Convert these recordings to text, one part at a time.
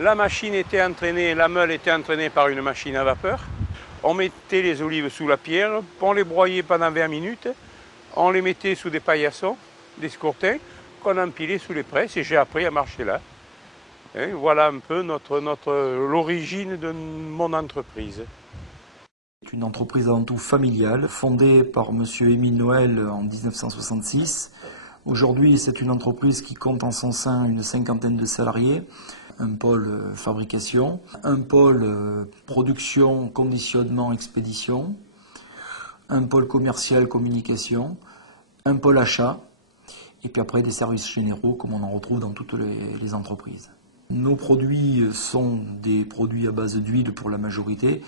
La machine était entraînée, la meule était entraînée par une machine à vapeur. On mettait les olives sous la pierre, on les broyait pendant 20 minutes, on les mettait sous des paillassons, des scourtins, qu'on empilait sous les presses et j'ai appris à marcher là. Et voilà un peu l'origine de mon entreprise. C'est une entreprise avant tout familiale, fondée par M. Émile Noël en 1966. Aujourd'hui, c'est une entreprise qui compte en son sein une cinquantaine de salariés, un pôle fabrication, un pôle production, conditionnement, expédition, un pôle commercial, communication, un pôle achat, et puis après des services généraux comme on en retrouve dans toutes les entreprises. Nos produits sont des produits à base d'huile pour la majorité.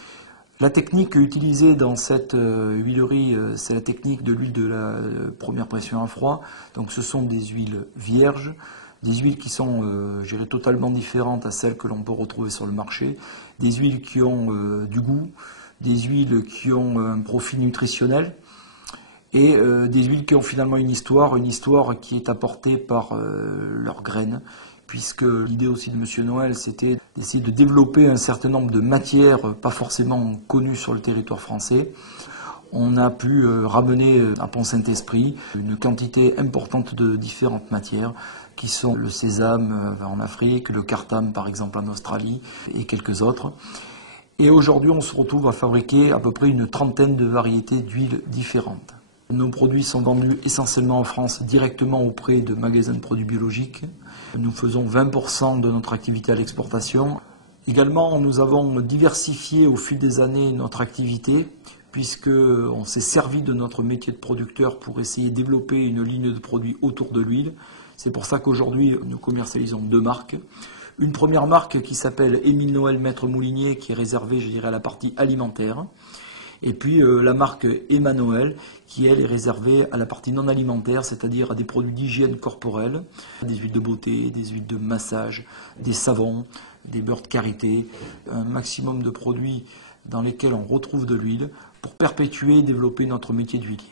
La technique utilisée dans cette huilerie, c'est la technique de l'huile de la première pression à froid. Donc ce sont des huiles vierges, des huiles qui sont totalement différentes à celles que l'on peut retrouver sur le marché, des huiles qui ont du goût, des huiles qui ont un profil nutritionnel et des huiles qui ont finalement une histoire qui est apportée par leurs graines, puisque l'idée aussi de M. Noël, c'était d'essayer de développer un certain nombre de matières pas forcément connues sur le territoire français. On a pu ramener à Pont-Saint-Esprit une quantité importante de différentes matières, qui sont le sésame en Afrique, le cartame par exemple en Australie et quelques autres. Et aujourd'hui, on se retrouve à fabriquer à peu près une trentaine de variétés d'huiles différentes. Nos produits sont vendus essentiellement en France directement auprès de magasins de produits biologiques. Nous faisons 20% de notre activité à l'exportation. Également, nous avons diversifié au fil des années notre activité, puisqu'on s'est servi de notre métier de producteur pour essayer de développer une ligne de produits autour de l'huile. C'est pour ça qu'aujourd'hui, nous commercialisons deux marques. Une première marque qui s'appelle Émile Noël Maître Moulinier, qui est réservée, je dirais, à la partie alimentaire. Et puis la marque Emmanuel, qui elle est réservée à la partie non alimentaire, c'est-à-dire à des produits d'hygiène corporelle, des huiles de beauté, des huiles de massage, des savons, des beurres de karité, un maximum de produits dans lesquels on retrouve de l'huile pour perpétuer et développer notre métier d'huilier.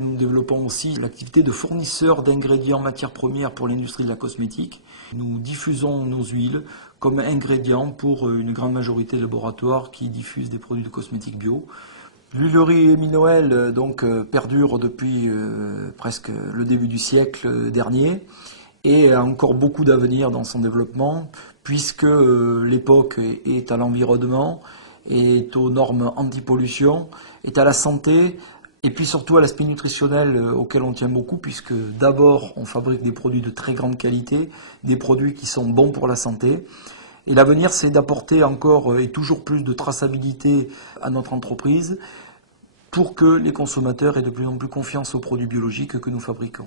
Nous développons aussi l'activité de fournisseur d'ingrédients matières premières pour l'industrie de la cosmétique. Nous diffusons nos huiles comme ingrédients pour une grande majorité de laboratoires qui diffusent des produits de cosmétiques bio. L'huilerie Émile Noël perdure depuis presque le début du siècle dernier et a encore beaucoup d'avenir dans son développement, puisque l'époque est à l'environnement, est aux normes anti-pollution, est à la santé, et puis surtout à l'aspect nutritionnel auquel on tient beaucoup, puisque d'abord on fabrique des produits de très grande qualité, des produits qui sont bons pour la santé. Et l'avenir, c'est d'apporter encore et toujours plus de traçabilité à notre entreprise pour que les consommateurs aient de plus en plus confiance aux produits biologiques que nous fabriquons.